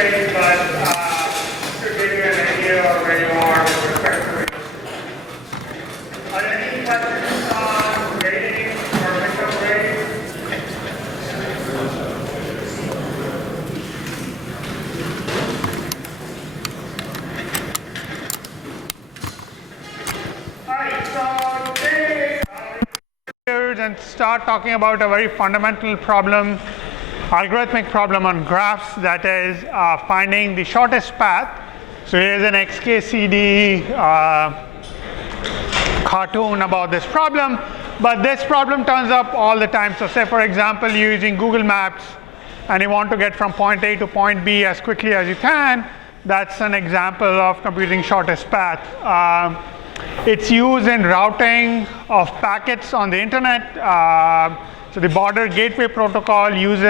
rate, but to give you an idea of where you are with respect to it. Are there any questions on grading or midterm grading? Alright, so today and start talking about a very fundamental problem, algorithmic problem on graphs, that is finding the shortest path. So here's an XKCD cartoon about this problem, but this problem turns up all the time. So say for example you're using Google Maps and you want to get from point A to point B as quickly as you can. That's an example of computing shortest path. It's used in routing of packets on the internet. So the border gateway protocol needs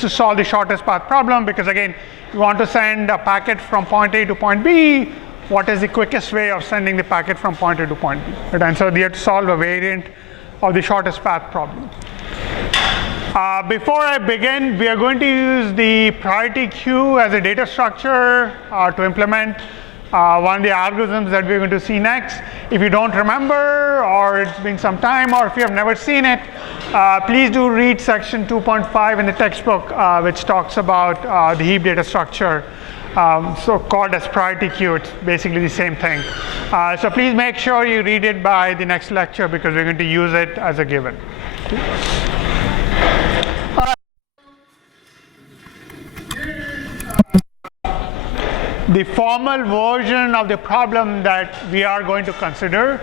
to solve the shortest path problem, because again, you want to send a packet from point A to point B. What is the quickest way of sending the packet from point A to point B? Right? And so they have to solve a variant of the shortest path problem. Before I begin, we are going to use the priority queue as a data structure to implement one of the algorithms that we're going to see next. If you don't remember, or it's been some time, or if you have never seen it, please do read section 2.5 in the textbook, which talks about the heap data structure, so called as priority queue. It's basically the same thing. So please make sure you read it by the next lecture, because we're going to use it as a given. The formal version of the problem that we are going to consider.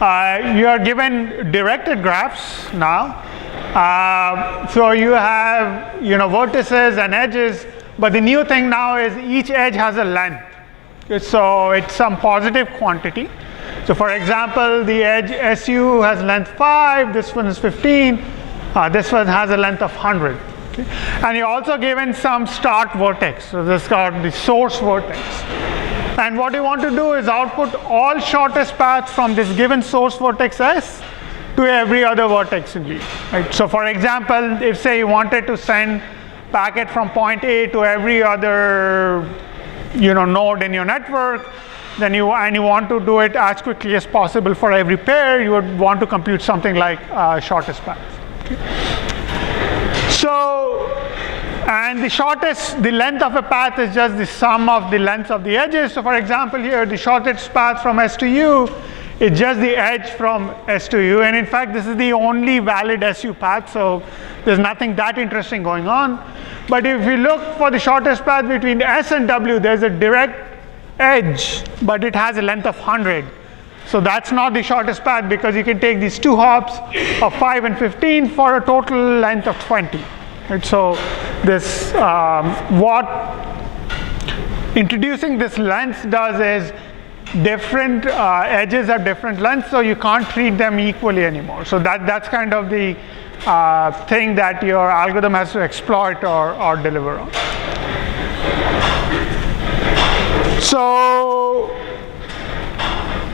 You are given directed graphs now. So you have vertices and edges, but the new thing now is each edge has a length. So it's some positive quantity. So for example, the edge SU has length 5, this one is 15, this one has a length of 100. And you're also given some start vertex. So this is called the source vertex. And what you want to do is output all shortest paths from this given source vertex S to every other vertex in V. Right? So for example, if say you wanted to send packet from point A to every other node in your network, then you want to do it as quickly as possible for every pair, you would want to compute something like shortest path. Okay? So, and the length of a path is just the sum of the lengths of the edges. So for example here, the shortest path from S to U is just the edge from S to U. And in fact, this is the only valid SU path, so there's nothing that interesting going on. But if we look for the shortest path between S and W, there's a direct edge, but it has a length of 100. So that's not the shortest path, because you can take these two hops of 5 and 15 for a total length of 20. Right? So this introducing this length does is different edges have different lengths, so you can't treat them equally anymore. So that's kind of the thing that your algorithm has to exploit or deliver on. So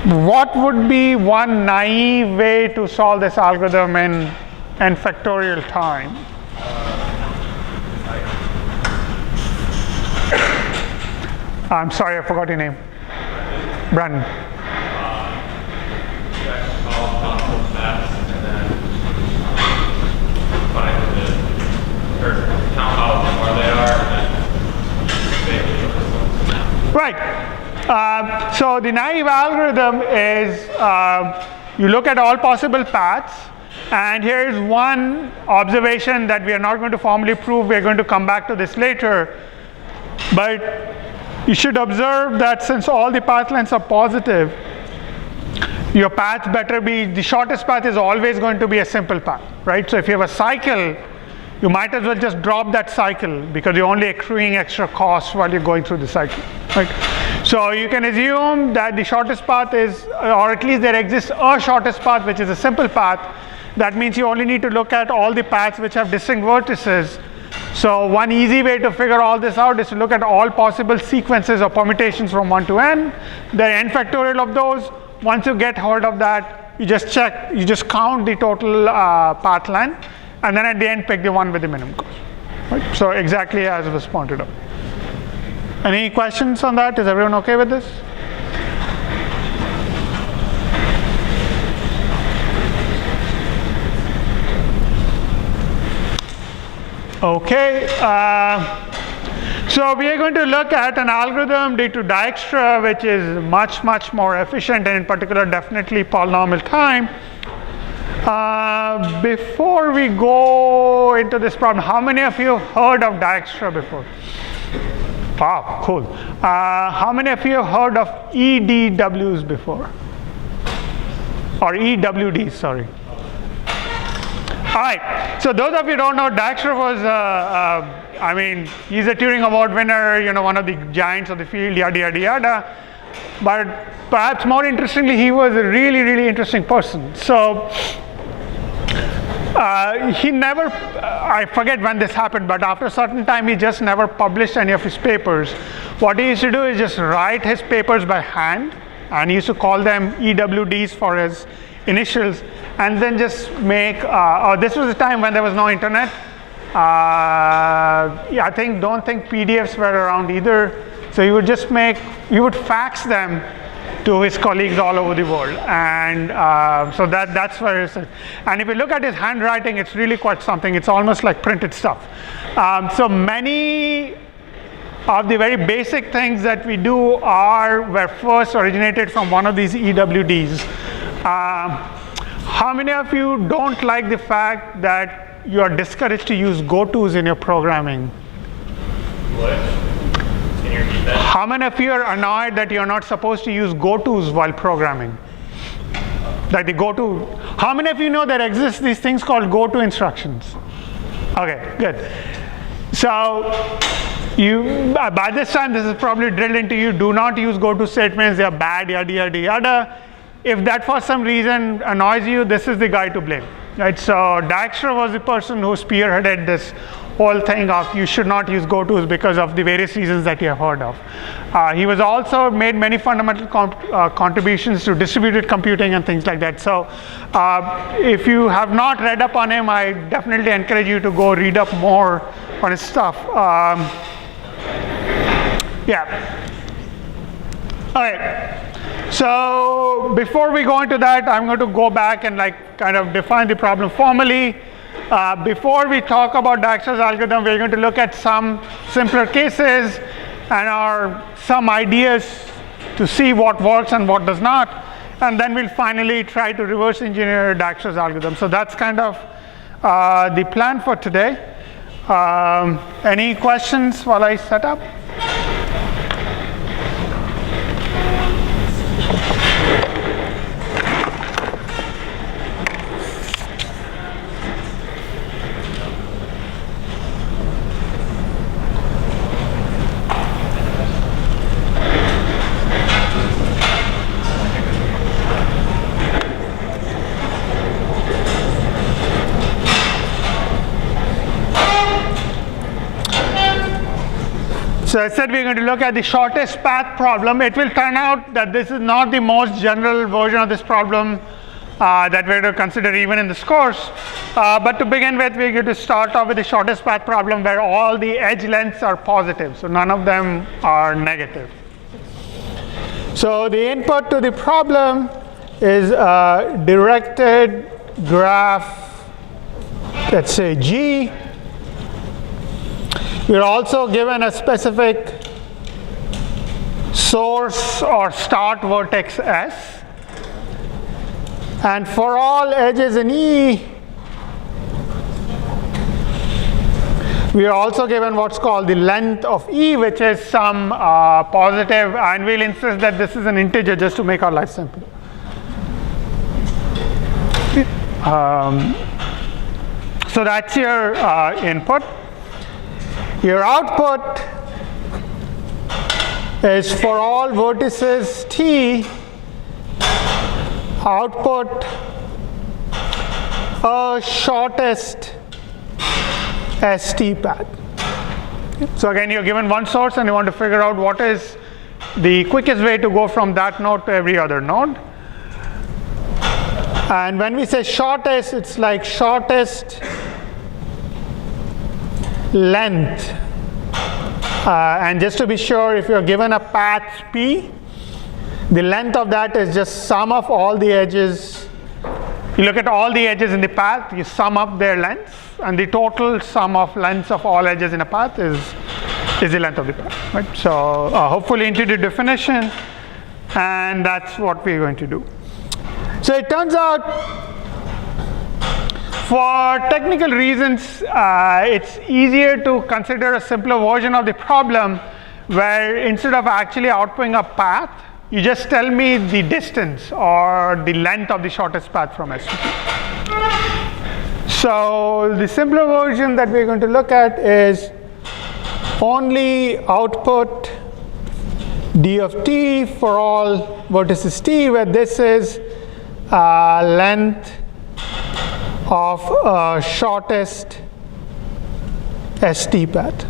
what would be one naive way to solve this algorithm in n factorial time? I'm sorry, I forgot your name. Brandon. Right. So the naive algorithm is you look at all possible paths, and here is one observation that we are not going to formally prove. We're going to come back to this later. But you should observe that since all the path lengths are positive, your path better be, the shortest path is always going to be a simple path, right? So if you have a cycle, you might as well just drop that cycle, because you're only accruing extra costs while you're going through the cycle, right? So you can assume that the shortest path is, or at least there exists a shortest path which is a simple path. That means you only need to look at all the paths which have distinct vertices. So one easy way to figure all this out is to look at all possible sequences or permutations from 1 to n. The n factorial of those. Once you get hold of that, you just count the total path length, and then at the end pick the one with the minimum cost. Right? So exactly as was pointed out. Any questions on that? Is everyone okay with this? Okay. So we are going to look at an algorithm due to Dijkstra, which is much, much more efficient, and in particular, definitely polynomial time. Before we go into this problem, how many of you have heard of Dijkstra before? Wow, cool. How many of you have heard of EDWs before? Or EWDs, sorry. All right, so those of you who don't know, Dijkstra was, I mean, he's a Turing Award winner, you know, one of the giants of the field, yada, yada, yada. But perhaps more interestingly, he was a really, really interesting person. So he never, I forget when this happened, but after a certain time, he just never published any of his papers. What he used to do is just write his papers by hand, and he used to call them EWDs for his initials, and then just make, this was a time when there was no internet. Yeah, don't think PDFs were around either. So he would just he would fax them to his colleagues all over the world. And so that's where it's at. And if you look at his handwriting, it's really quite something. It's almost like printed stuff. So many of the very basic things that we do were first originated from one of these EWDs. How many of you don't like the fact that you are discouraged to use go-tos in your programming? What? Can you repeat that? How many of you are annoyed that you're not supposed to use go-tos while programming? Like the go-to. How many of you know there exist these things called go-to instructions? Okay, good. So by this time, this is probably drilled into you. Do not use go-to statements. They are bad, yada, yada, yada. If that for some reason annoys you, this is the guy to blame. Right? So Dijkstra was the person who spearheaded this whole thing of you should not use go-tos because of the various reasons that you have heard of. He was also made many fundamental contributions to distributed computing and things like that. So if you have not read up on him, I definitely encourage you to go read up more on his stuff. Yeah. All right. So before we go into that, I'm going to go back and kind of define the problem formally. Before we talk about Dijkstra's algorithm, we're going to look at some simpler cases and some ideas to see what works and what does not. And then we'll finally try to reverse engineer Dijkstra's algorithm. So that's kind of the plan for today. Any questions while I set up? So I said we're going to look at the shortest path problem. It will turn out that this is not the most general version of this problem that we're going to consider even in this course. But to begin with, we're going to start off with the shortest path problem where all the edge lengths are positive. So none of them are negative. So the input to the problem is a directed graph, let's say G. We're also given a specific source or start vertex S. And for all edges in E, we are also given what's called the length of E, which is some positive, and we'll insist that this is an integer just to make our life simple. So that's your input. Your output is for all vertices T, output a shortest ST path. So again, you're given one source and you want to figure out what is the quickest way to go from that node to every other node. And when we say shortest, it's like shortest length And just to be sure, if you're given a path P, the length of that is just sum of all the edges. You look at all the edges in the path, you sum up their lengths, and the total sum of lengths of all edges in a path is the length of the path. Right? So hopefully intuitive definition, and that's what we're going to do. So it turns out, for technical reasons, it's easier to consider a simpler version of the problem where instead of actually outputting a path, you just tell me the distance or the length of the shortest path from S to T. So the simpler version that we're going to look at is only output d of t for all vertices t, where this is length of shortest ST path.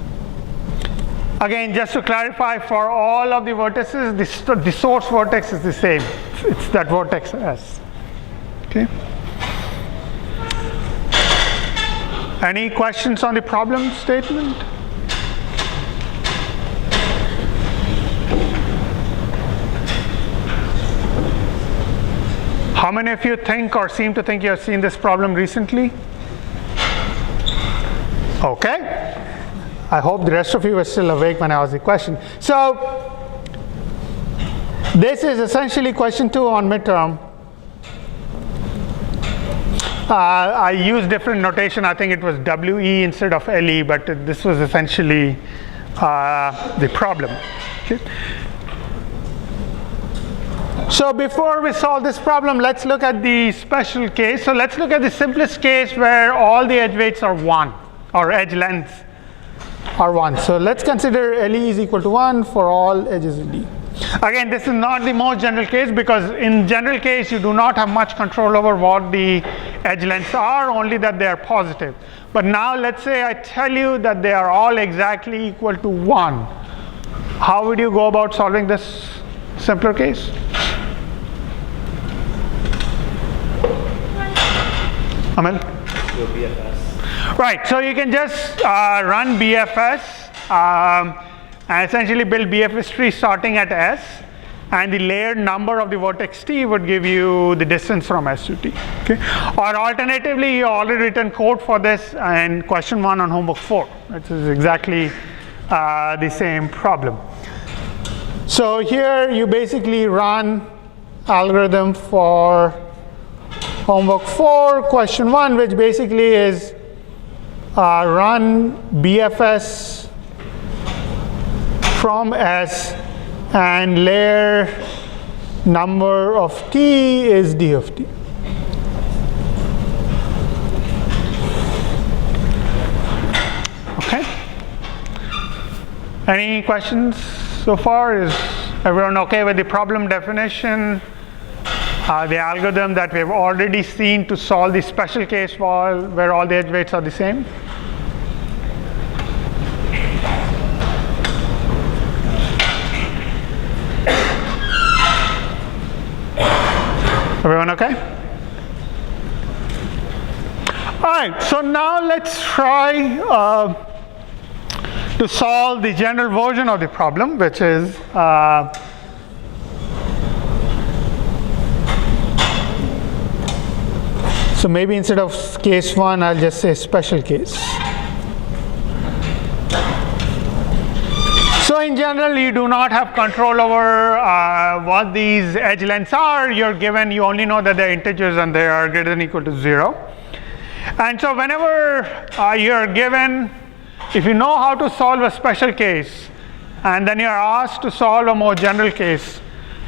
Again, just to clarify, for all of the vertices, the source vertex is the same. It's that vertex S. Okay. Any questions on the problem statement? How many of you think or seem to think you have seen this problem recently? Okay. I hope the rest of you were still awake when I asked the question. So this is essentially question 2 on midterm. I used different notation. I think it was WE instead of LE, but this was essentially the problem. Okay. So before we solve this problem, let's look at the special case. So let's look at the simplest case where all the edge weights are 1, or edge lengths are 1. So let's consider LE is equal to 1 for all edges in D. Again, this is not the most general case, because in general case you do not have much control over what the edge lengths are, only that they are positive. But now let's say I tell you that they are all exactly equal to 1. How would you go about solving this simpler case? Amel? Right, so you can just run BFS and essentially build BFS tree starting at S, and the layered number of the vertex T would give you the distance from S to T. Okay? Or alternatively, you already written code for this in question 1 on homework 4. This is exactly the same problem. So here you basically run algorithm for homework 4, question 1, which basically is run BFS from S, and layer number of T is D of T. Okay. Any questions so far? Is everyone okay with the problem definition? The algorithm that we have already seen to solve the special case where all the edge weights are the same? Everyone okay? All right, so now let's try to solve the general version of the problem, which is so maybe instead of case 1, I'll just say special case. So in general, you do not have control over what these edge lengths are. You're given, you only know that they're integers and they are greater than or equal to 0. And so whenever you're given, if you know how to solve a special case, and then you're asked to solve a more general case,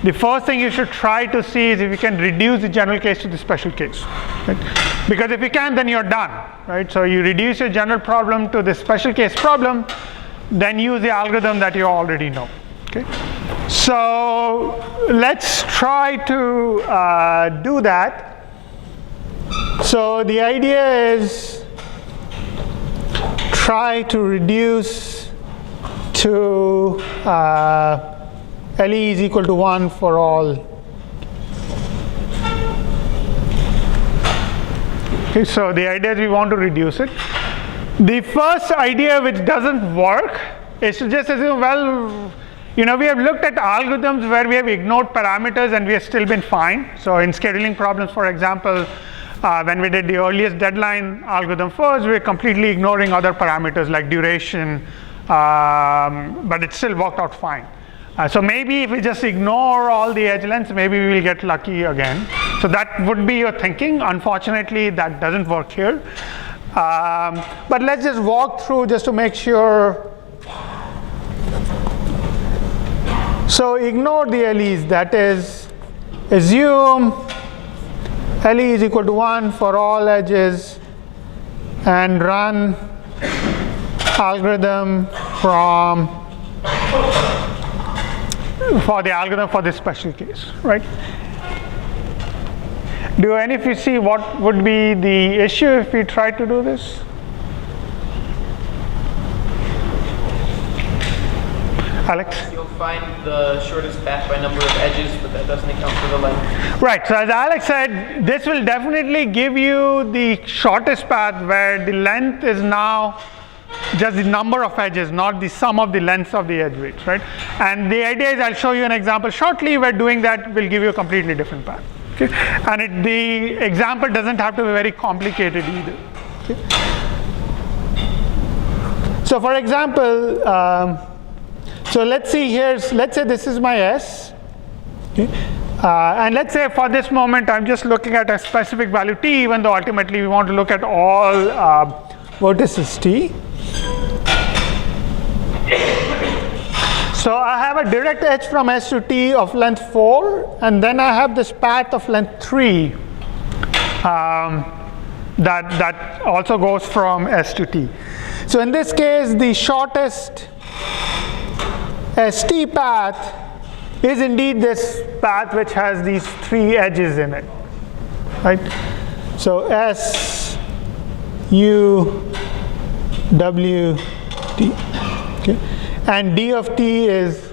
the first thing you should try to see is if you can reduce the general case to the special case. Right? Because if you can, then you're done. Right? So you reduce your general problem to the special case problem, then use the algorithm that you already know. Okay? So let's try to do that. So the idea is try to reduce to LE is equal to 1 for all. Okay, so the idea is we want to reduce it. The first idea which doesn't work is to just assume, well, we have looked at algorithms where we have ignored parameters and we have still been fine. So in scheduling problems, for example, when we did the earliest deadline algorithm first, we were completely ignoring other parameters like duration, but it still worked out fine. So maybe if we just ignore all the edge lengths, maybe we will get lucky again. So that would be your thinking. Unfortunately, that doesn't work here. But let's just walk through just to make sure. So ignore the LEs, that is, assume LE is equal to 1 for all edges and run algorithm for the algorithm for this special case, right? Do any of you see what would be the issue if we try to do this? Alex? You'll find the shortest path by number of edges, but that doesn't account for the length. Right, so as Alex said, this will definitely give you the shortest path where the length is now just the number of edges, not the sum of the lengths of the edge weights, right? And the idea is, I'll show you an example shortly where doing that will give you a completely different path. Okay? And the example doesn't have to be very complicated either. Okay? So for example, so let's see here, let's say this is my S. Okay? And let's say for this moment, I'm just looking at a specific value t, even though ultimately we want to look at all vertices t. So I have a direct edge from S to T of length 4, and then I have this path of length 3 that also goes from S to T. So in this case, the shortest ST path is indeed this path which has these 3 edges in it, right? So S, U, W, T. Okay. And D of T is,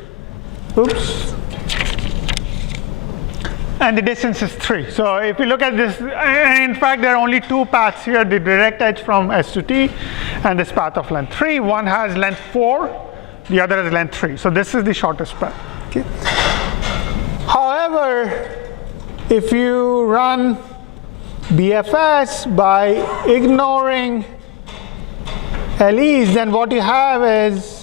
oops, and the distance is 3. So if you look at this, and in fact there are only 2 paths here, the direct edge from S to T and this path of length 3. One has length 4, the other has length 3. So this is the shortest path. Okay. However, if you run BFS by ignoring LEs, then what you have is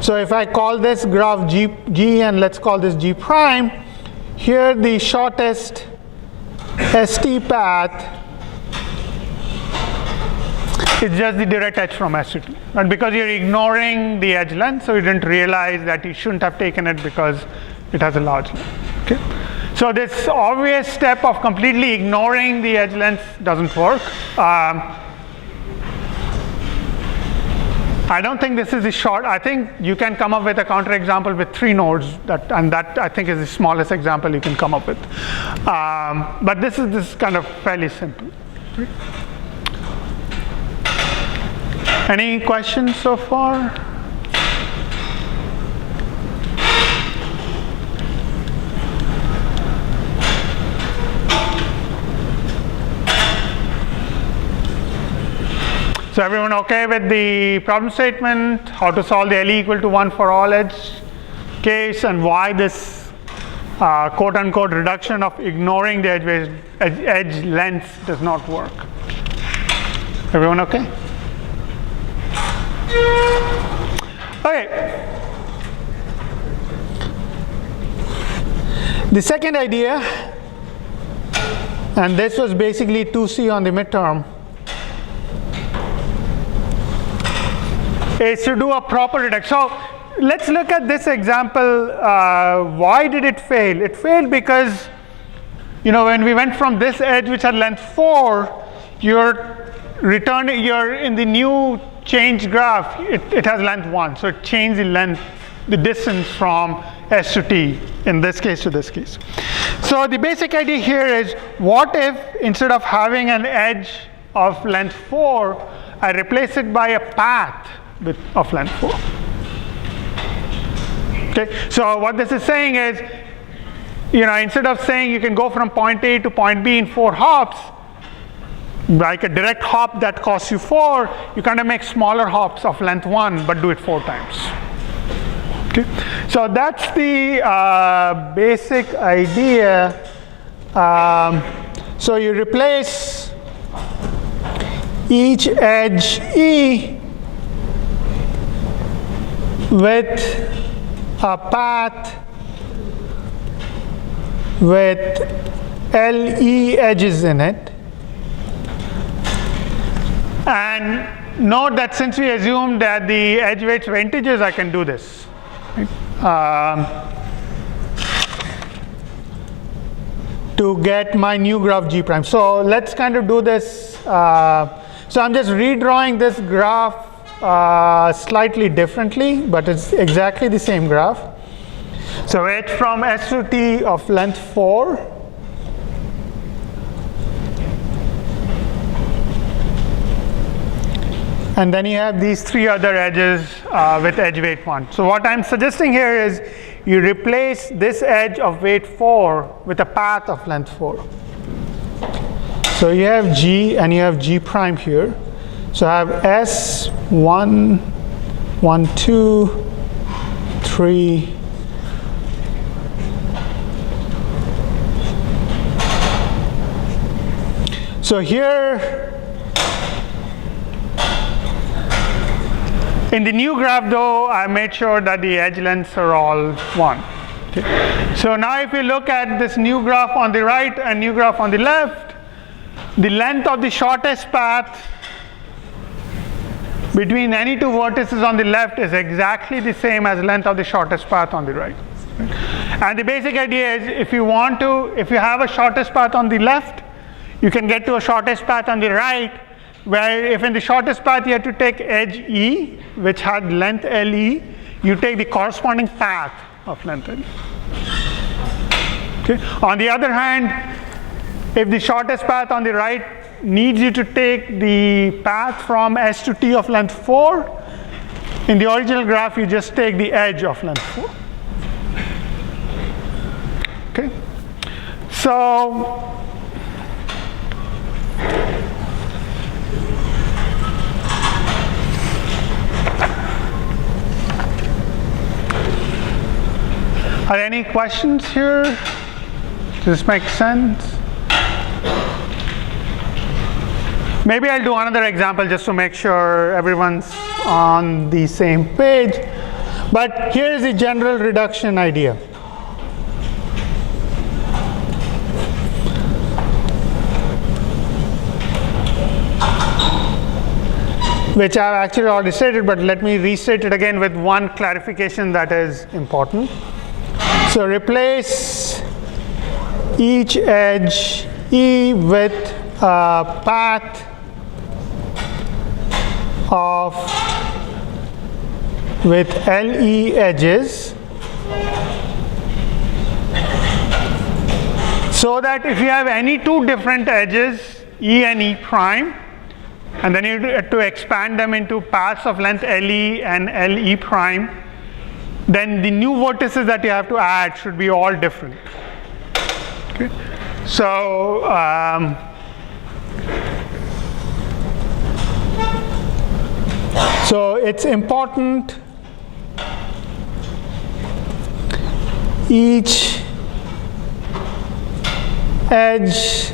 so if I call this graph G and let's call this G prime, here the shortest ST path is just the direct edge from S to T. And because you're ignoring the edge length, so you didn't realize that you shouldn't have taken it because it has a large length. Okay? So this obvious step of completely ignoring the edge length doesn't work. I don't think this is the short. I think you can come up with a counterexample with 3 nodes, and that I think is the smallest example you can come up with. But this is kind of fairly simple. Any questions so far? So everyone okay with the problem statement, how to solve the LE equal to 1 for all edge case, and why this quote-unquote reduction of ignoring the edge lengths does not work? Everyone okay? Okay. The second idea, and this was basically 2C on the midterm, is to do a proper reduction. So let's look at this example. Why did it fail? It failed because, when we went from this edge which had length 4, you're in the new change graph, it has length 1. So it changed the length, the distance from S to T, in this case to this case. So the basic idea here is, what if instead of having an edge of length 4, I replace it by a path of length 4. Okay, so what this is saying is, instead of saying you can go from point A to point B in 4 hops, like a direct hop that costs you 4, you kind of make smaller hops of length 1, but do it 4 times. Okay, so that's the basic idea. So you replace each edge E with a path with LE edges in it. And note that since we assumed that the edge weights were integers, I can do this. To get my new graph G prime. So let's kind of do this. So I'm just redrawing this graph slightly differently, but it's exactly the same graph. So H from S to T of length 4. And then you have these 3 other edges with edge weight 1. So what I'm suggesting here is you replace this edge of weight 4 with a path of length 4. So you have G and you have G prime here. So I have S 1, 1, 2, 3. So here, in the new graph though, I made sure that the edge lengths are all 1. Okay. So now if you look at this new graph on the right and new graph on the left, the length of the shortest path between any 2 vertices on the left is exactly the same as length of the shortest path on the right. And the basic idea is if you have a shortest path on the left, you can get to a shortest path on the right, where if in the shortest path you have to take edge E, which had length LE, you take the corresponding path of length LE. Okay. On the other hand, if the shortest path on the right needs you to take the path from S to T of length 4, in the original graph you just take the edge of length 4. Okay. So are there any questions here? Does this make sense? Maybe I'll do another example just to make sure everyone's on the same page. But here's the general reduction idea. Which I've actually already stated, but let me restate it again with one clarification that is important. So replace each edge E with a path with LE edges, so that if you have any 2 different edges, E and E prime, and then you have to expand them into paths of length LE and LE prime, then the new vertices that you have to add should be all different. Okay. So it's important each edge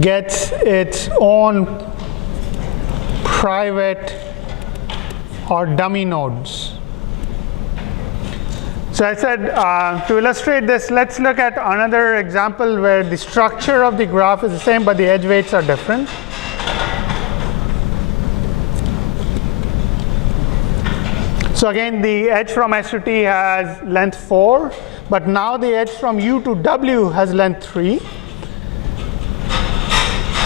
gets its own private or dummy nodes. So I said to illustrate this, let's look at another example where the structure of the graph is the same but the edge weights are different. So again, the edge from S to T has length 4, but now the edge from U to W has length 3,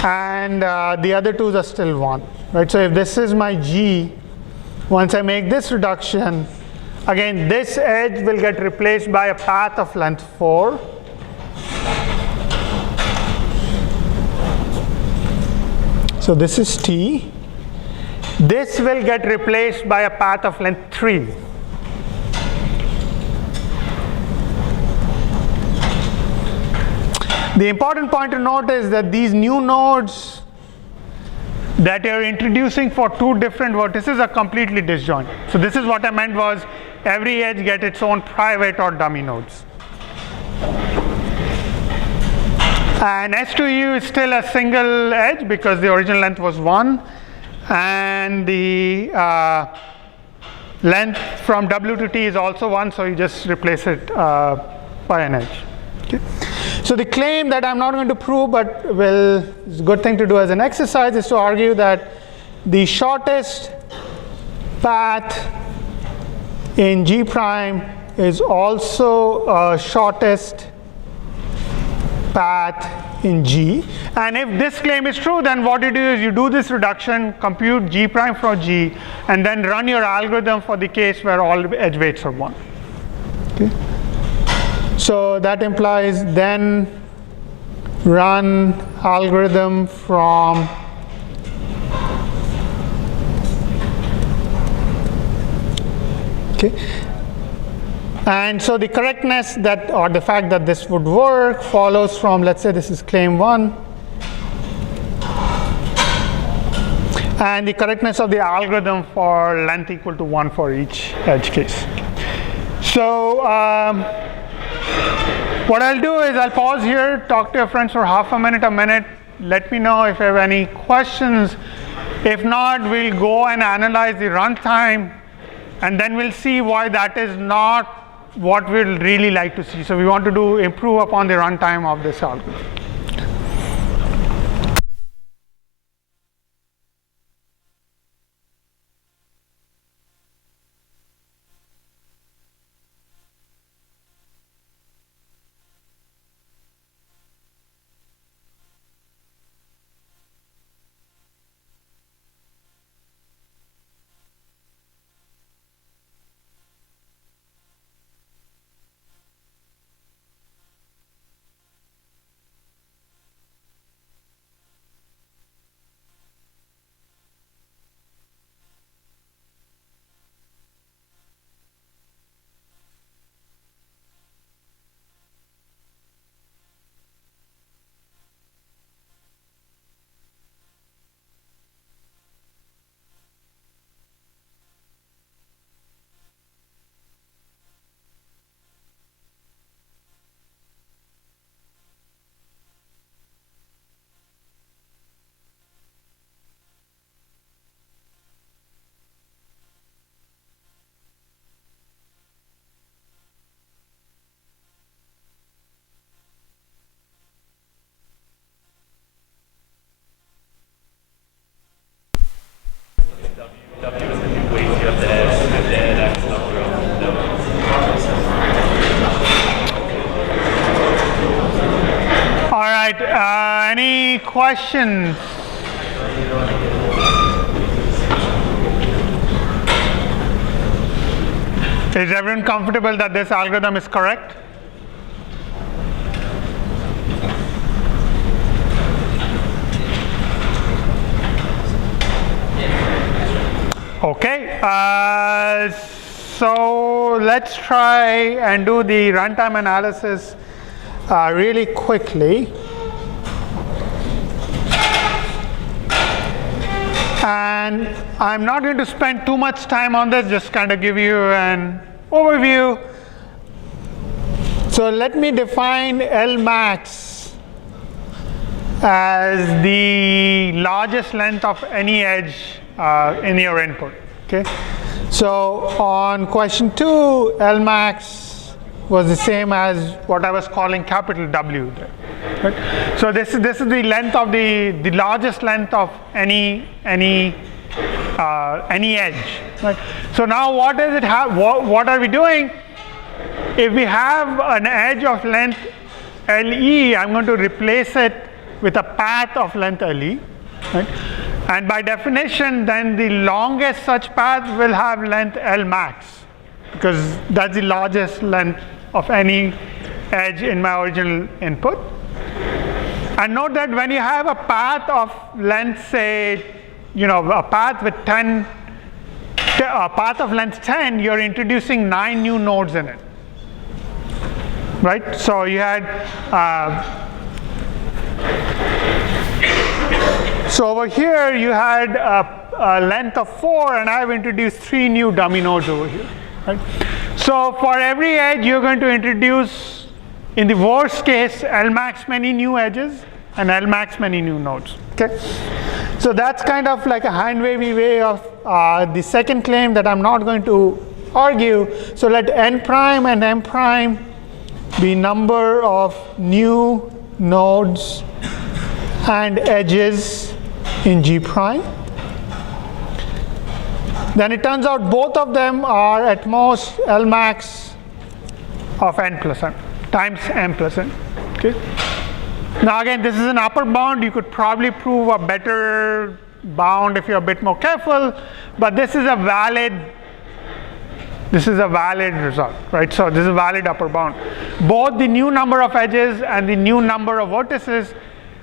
and the other 2s are still 1. Right? So if this is my G, once I make this reduction, again this edge will get replaced by a path of length 4. So this is T. This will get replaced by a path of length 3. The important point to note is that these new nodes that you're introducing for two different vertices are completely disjoint. So this is what I meant was every edge get its own private or dummy nodes. And S2U is still a single edge because the original length was 1, and the length from W to T is also 1, so you just replace it by an edge. Okay. So the claim that I'm not going to prove, but it's a good thing to do as an exercise, is to argue that the shortest path in G prime is also shortest path in G. And if this claim is true, then what you do is you do this reduction, compute G prime from G, and then run your algorithm for the case where all edge weights are 1. Okay. So that implies then run algorithm from and so the correctness that, or the fact that this would work, follows from, let's say this is claim 1, and the correctness of the algorithm for length equal to 1 for each edge case. So what I'll do is I'll pause here, talk to your friends for half a minute. Let me know if you have any questions. If not, we'll go and analyze the runtime, and then we'll see why that is not what we'll really like to see. So we want to improve upon the runtime of this algorithm. Any questions? Is everyone comfortable that this algorithm is correct? Okay, so let's try and do the runtime analysis really quickly. And I'm not going to spend too much time on this, just kind of give you an overview. So let me define Lmax as the largest length of any edge in your input. Okay. So on question 2, Lmax was the same as what I was calling capital W there. Right? So this is the length of the largest length of any edge. Right? So now what does it have? What are we doing? If we have an edge of length LE, I'm going to replace it with a path of length LE. Right? And by definition, then the longest such path will have length Lmax, because that's the largest length of any edge in my original input. And note that when you have a path of length, say, a path with a path of length 10, you're introducing 9 new nodes in it. Right? So you had So over here you had a length of 4, and I've introduced 3 new dummy nodes over here. Right? So for every edge you're going to introduce, in the worst case, Lmax many new edges and Lmax many new nodes. Okay? So that's kind of like a hand-wavy way of the second claim that I'm not going to argue. So let n prime and m prime be number of new nodes and edges in G prime. Then it turns out both of them are at most Lmax of n plus m times m plus n. Okay? Now again, this is an upper bound. You could probably prove a better bound if you're a bit more careful, but this is a valid result, right? So this is a valid upper bound. Both the new number of edges and the new number of vertices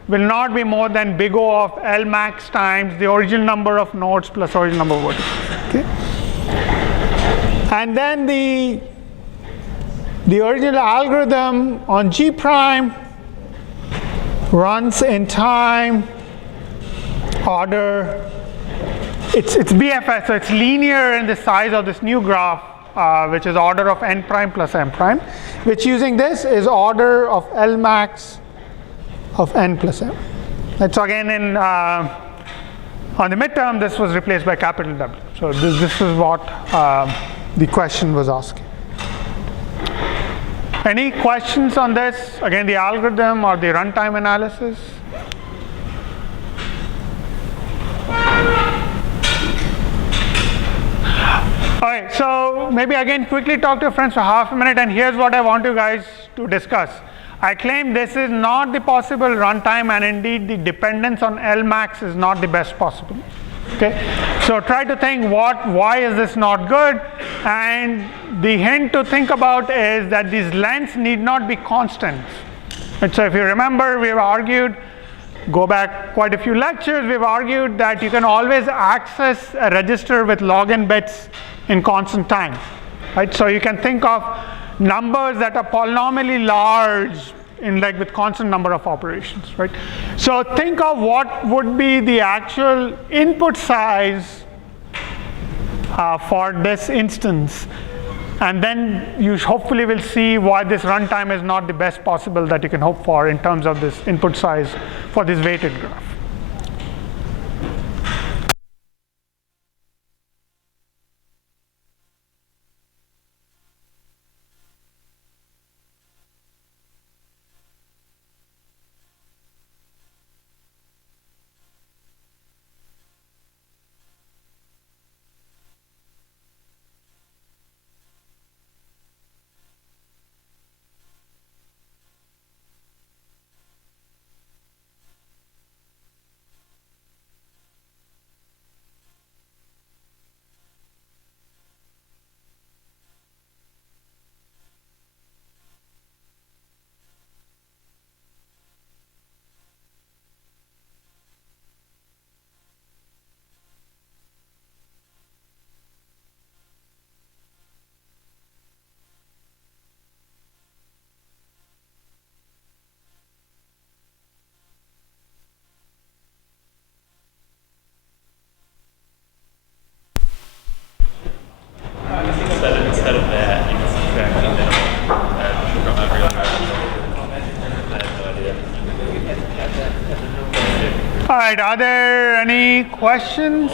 will not be more than big O of Lmax times the original number of nodes plus original number of vertices. Okay? And then the original algorithm on G prime runs in time order. It's BFS, so it's linear in the size of this new graph, which is order of n prime plus m prime, which using this is order of Lmax of n plus m. And so again, on the midterm, this was replaced by capital W. So this is what the question was asking. Any questions on this? Again, the algorithm or the runtime analysis? All right, so maybe again quickly talk to your friends for half a minute, and here's what I want you guys to discuss. I claim this is not the possible runtime, and indeed the dependence on Lmax is not the best possible. Okay, so try to think why is this not good, and the hint to think about is that these lengths need not be constants. And so if you remember, we've argued, go back quite a few lectures, we've argued that you can always access a register with log n bits in constant time, right? So you can think of numbers that are polynomially large in like with constant number of operations, right? So think of what would be the actual input size for this instance, and then you hopefully will see why this runtime is not the best possible that you can hope for in terms of this input size for this weighted graph. Instead of that, you can subtract the minimum. I have no idea. All right, are there any questions?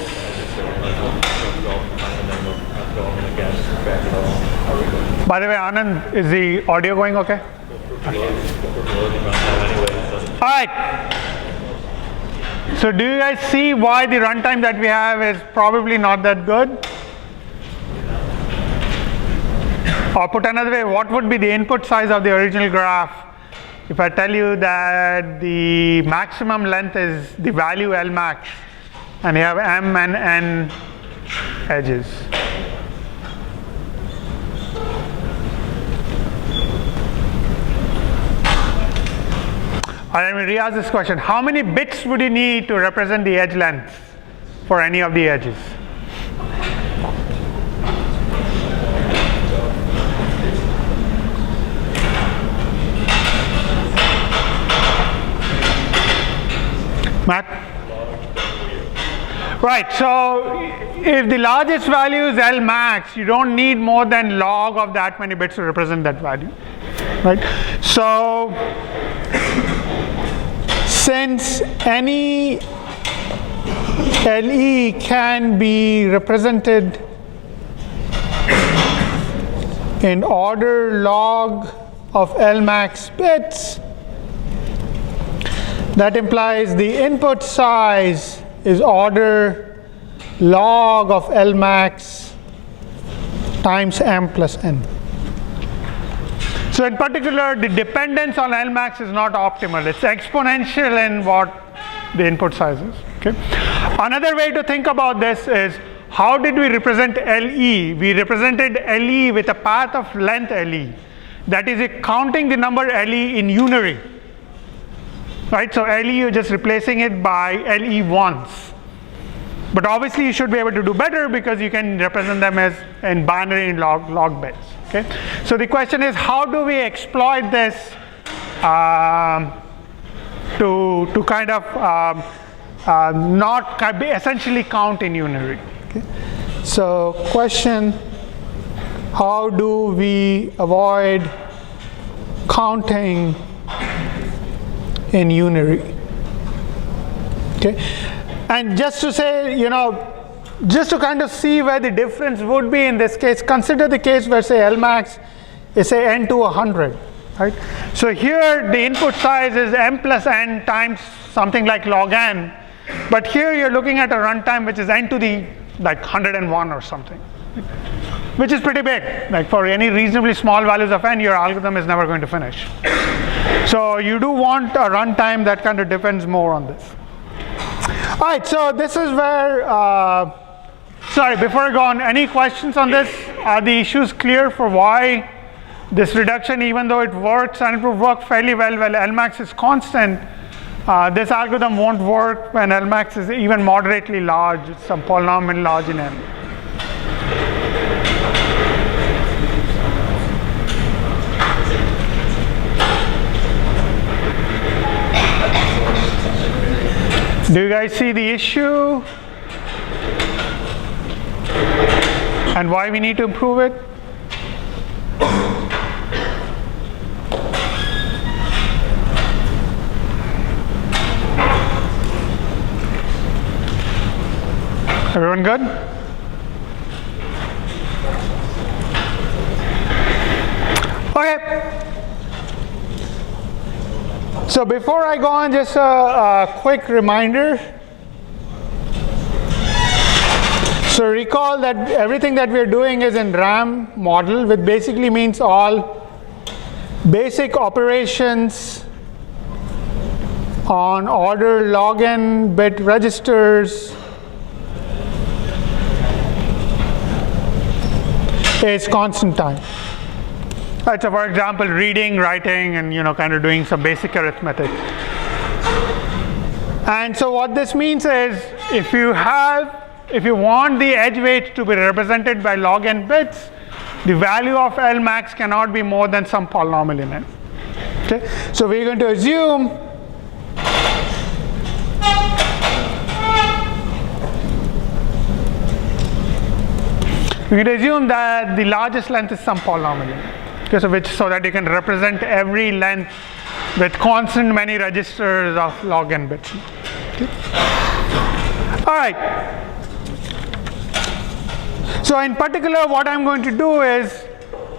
By the way, Anand, is the audio going okay? All right. So do you guys see why the runtime that we have is probably not that good? Or put another way, what would be the input size of the original graph if I tell you that the maximum length is the value Lmax and you have m and n edges? All right, let me re-ask this question. How many bits would you need to represent the edge length for any of the edges? Matt? Right, so if the largest value is L max, you don't need more than log of that many bits to represent that value, right? So since any LE can be represented in order log of L max bits, that implies the input size is order log of L max times m plus n. So in particular, the dependence on L max is not optimal. It's exponential in what the input size is. Okay. Another way to think about this is, how did we represent LE? We represented LE with a path of length LE. That is, counting the number LE in unary. Right? So LE, you're just replacing it by LE once. But obviously, you should be able to do better because you can represent them as in binary and log bits. Okay? So the question is, how do we exploit this to kind of not essentially count in unary? Okay? So question, how do we avoid counting in unary? Okay, and just to say, just to kind of see where the difference would be in this case, consider the case where, say, L max is, say, n to 100, right? So here the input size is m plus n times something like log n, but here you're looking at a runtime which is n to the like 101 or something, which is pretty big. Like for any reasonably small values of n, your algorithm is never going to finish. So you do want a runtime that kind of depends more on this. All right, so this is where, sorry, before I go on, any questions on this? Are the issues clear for why this reduction, even though it works and it will work fairly well when L max is constant, this algorithm won't work when L max is even moderately large, some polynomial large in n? Do you guys see the issue and why we need to improve it? Everyone good? Okay. So before I go on, just a quick reminder. So recall that everything that we're doing is in RAM model, which basically means all basic operations on order log n bit registers is constant time. Right, so for example, reading, writing, and kind of doing some basic arithmetic. And so what this means is, if you want the edge weight to be represented by log n bits, the value of L max cannot be more than some polynomial in n. Okay, so we're going to assume that the largest length is some polynomial in n. Okay, so that you can represent every length with constant many registers of log n bits. Okay. All right. So in particular, what I'm going to do is,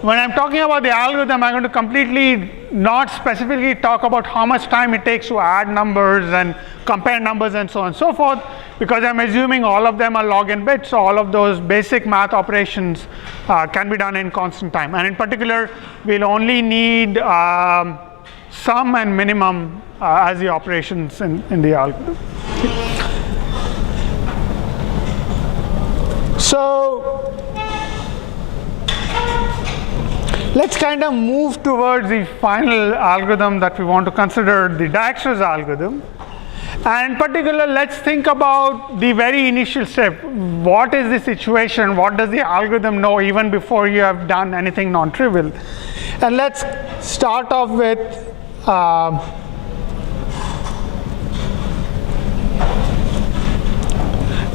when I'm talking about the algorithm, I'm going to completely not specifically talk about how much time it takes to add numbers and compare numbers and so on and so forth, because I'm assuming all of them are log n bits, so all of those basic math operations can be done in constant time. And in particular, we'll only need sum and minimum as the operations in the algorithm. So let's kind of move towards the final algorithm that we want to consider, the Dijkstra's algorithm. And in particular, let's think about the very initial step. What is the situation? What does the algorithm know even before you have done anything non-trivial? And let's start off with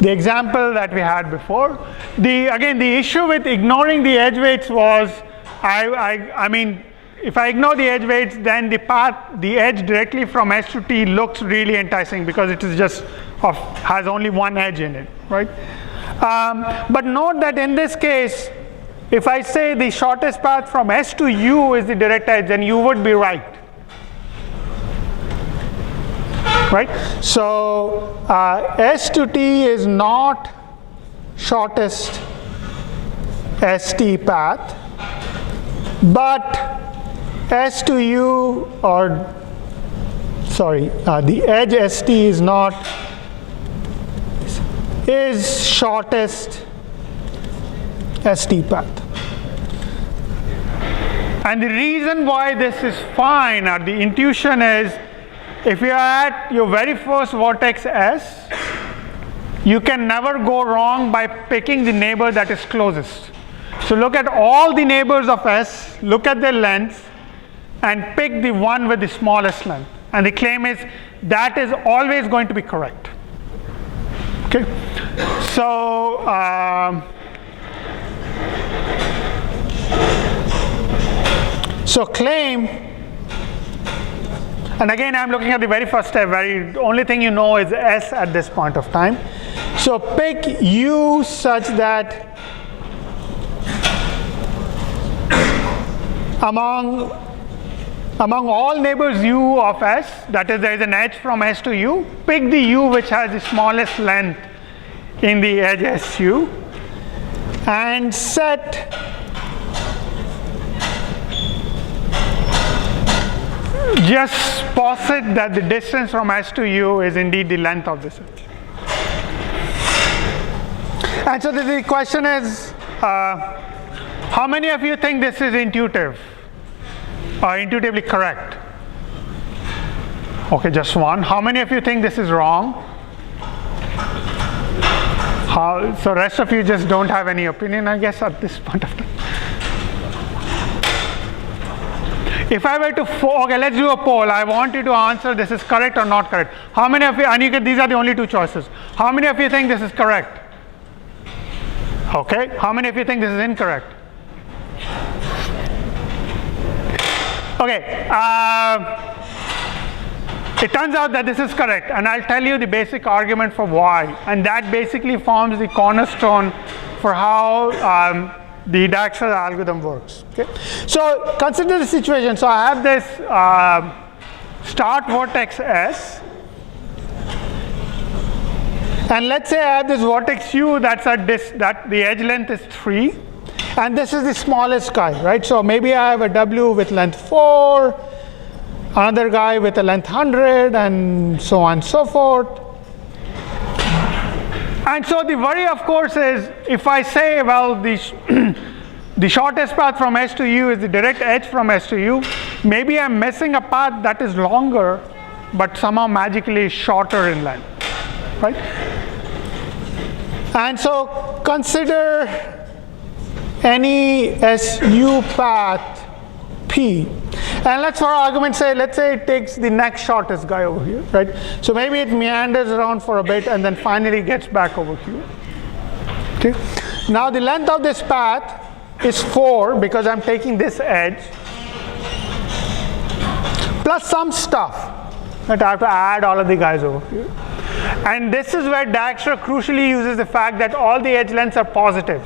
the example that we had before. Again, the issue with ignoring the edge weights was, I mean, if I ignore the edge weights, then the edge directly from S to T looks really enticing because it is just has only one edge in it, right? But note that in this case, if I say the shortest path from S to U is the direct edge, then you would be right. Right? So S to T is not shortest ST path, but S to U, or sorry, the edge ST is shortest ST path. And the reason why this is fine, or the intuition is, if you are at your very first vertex S, you can never go wrong by picking the neighbor that is closest. So look at all the neighbors of S, look at their length, and pick the one with the smallest length. And the claim is that is always going to be correct. Okay? So claim, and again I'm looking at the very first step, the only thing you know is S at this point of time. So pick U such that among all neighbors U of S, that is there is an edge from S to U, pick the U which has the smallest length in the edge SU, and set just posit that the distance from S to U is indeed the length of this edge. And so the question is, how many of you think this is intuitive or intuitively correct? Okay, just one. How many of you think this is wrong? So rest of you just don't have any opinion, I guess, at this point of time. If I were to, okay, let's do a poll. I want you to answer this is correct or not correct. How many of you, and these are the only two choices. How many of you think this is correct? Okay, how many of you think this is incorrect? Okay, it turns out that this is correct, and I'll tell you the basic argument for why, and that basically forms the cornerstone for how the Dijkstra algorithm works. Okay? So consider the situation. So I have this start vertex S, and let's say I have this vertex U that's at that the edge length is 3, and this is the smallest guy, right? So maybe I have a W with length 4, another guy with a length 100, and so on and so forth. And so the worry, of course, is if I say, well, the shortest path from S to U is the direct edge from S to U, maybe I'm missing a path that is longer, but somehow magically shorter in length, right? And so consider any SU path P. And let's, for argument's sake, let's say it takes the next shortest guy over here, right? So maybe it meanders around for a bit and then finally gets back over here. Okay. Now the length of this path is 4 because I'm taking this edge, plus some stuff that I have to add all of the guys over here. And this is where Dijkstra crucially uses the fact that all the edge lengths are positive.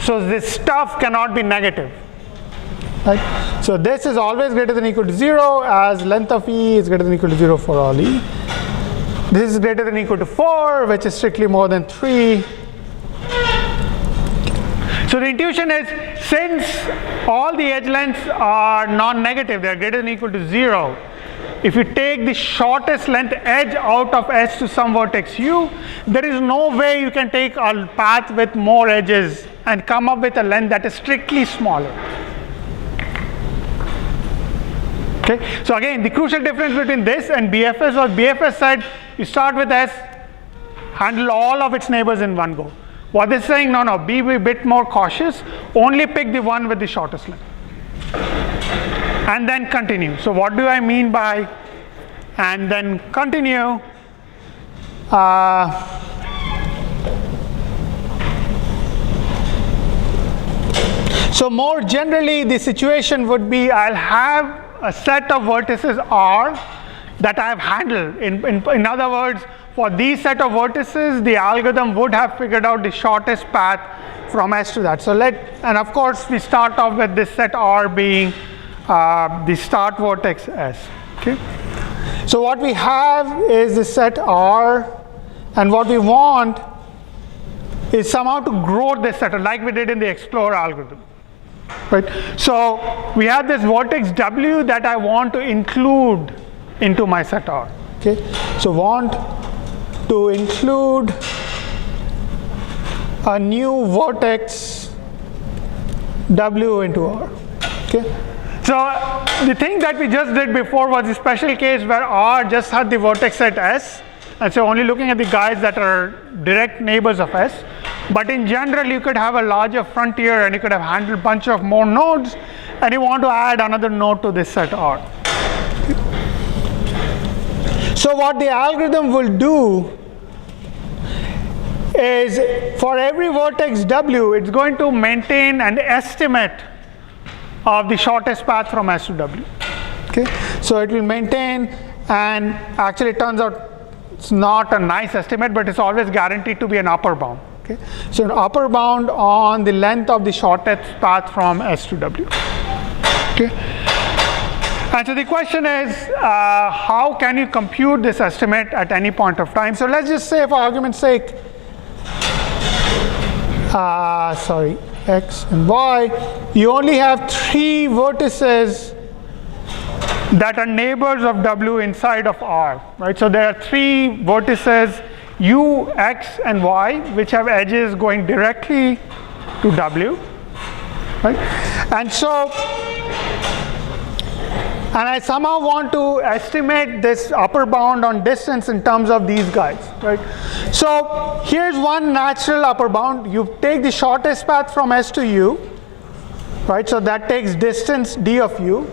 So this stuff cannot be negative. Right? So this is always greater than or equal to 0, as length of E is greater than or equal to 0 for all E. This is greater than or equal to 4, which is strictly more than 3. So the intuition is, since all the edge lengths are non-negative, they are greater than or equal to 0, if you take the shortest length edge out of S to some vertex U, there is no way you can take a path with more edges and come up with a length that is strictly smaller. Okay? So again, the crucial difference between this and BFS was BFS said you start with S, handle all of its neighbors in one go. What they're saying, no, be a bit more cautious, only pick the one with the shortest length. And then continue. So what do I mean by and then continue? So more generally, the situation would be I'll have a set of vertices R that I have handled. In other words, for these set of vertices, the algorithm would have figured out the shortest path from S to that. So and of course, we start off with this set R being the start vertex S. Okay. So what we have is the set R, and what we want is somehow to grow this set, like we did in the Explorer algorithm. Right? So we have this vertex W that I want to include into my set R. Okay? So want to include a new vertex W into R. Okay? So the thing that we just did before was a special case where R just had the vertex set S, and so only looking at the guys that are direct neighbors of S. But in general, you could have a larger frontier and you could have handled a bunch of more nodes, and you want to add another node to this set R. So what the algorithm will do is for every vertex W, it's going to maintain an estimate of the shortest path from S to W. Okay? So it will maintain, and actually it turns out it's not a nice estimate, but it's always guaranteed to be an upper bound. Okay? So an upper bound on the length of the shortest path from S to W. Okay? And so the question is, how can you compute this estimate at any point of time? So let's just say, for argument's sake, X and Y, you only have 3 vertices that are neighbors of W inside of R, right? So there are 3 vertices, U, X, and Y, which have edges going directly to W, right? And so, and I somehow want to estimate this upper bound on distance in terms of these guys, right? So here's one natural upper bound. You take the shortest path from S to U, right? So that takes distance d of U,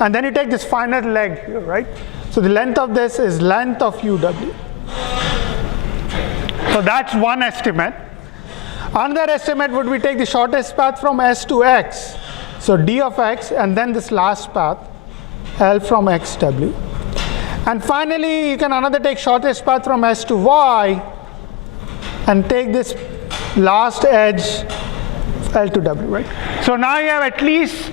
and then you take this finite leg here, right? So the length of this is length of UW. So that's one estimate. Another estimate would be take the shortest path from S to X, so d of X, and then this last path, L from XW. And finally, you can another take shortest path from S to Y and take this last edge L to W, right? So now you have at least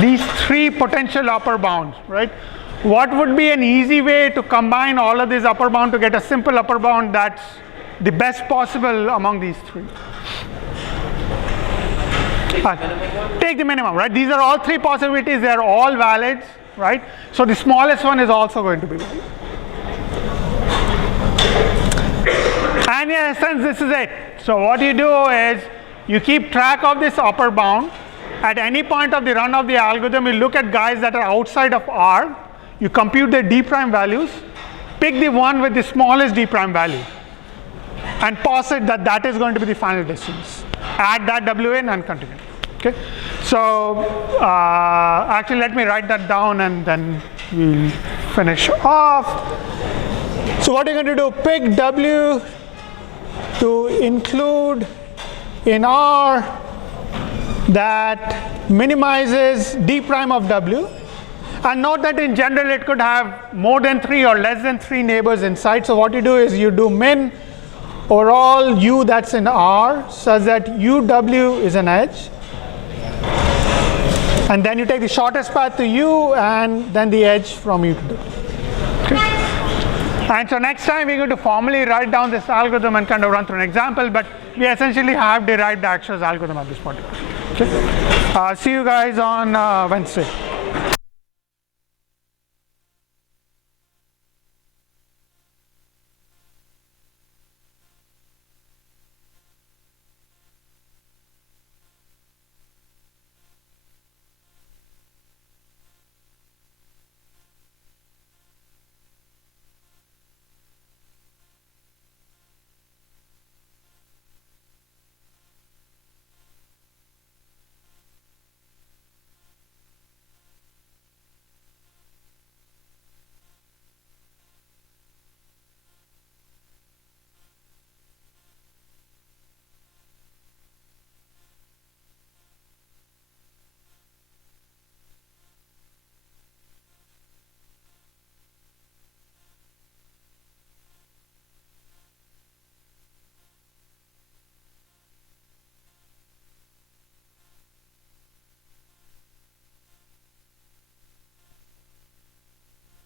these 3 potential upper bounds, right? What would be an easy way to combine all of these upper bounds to get a simple upper bound that's the best possible among these 3? Take the minimum, right? These are all 3 possibilities. They are all valid, right? So the smallest one is also going to be valid. And in a sense, this is it. So what you do is you keep track of this upper bound. At any point of the run of the algorithm, you look at guys that are outside of R. You compute their d prime values. Pick the one with the smallest d prime value, and posit that that is going to be the final distance. Add that W in and continue. Okay. So actually, let me write that down and then we'll finish off. So what you're going to do, pick W to include in R that minimizes d prime of W. And note that in general, it could have more than 3 or less than 3 neighbors inside. So what you do is you do min over all U that's in R such that UW is an edge. And then you take the shortest path to U and then the edge from U to W. Okay. And so next time we're going to formally write down this algorithm and kind of run through an example, but we essentially have derived Dijkstra's algorithm at this point. Okay. See you guys on Wednesday.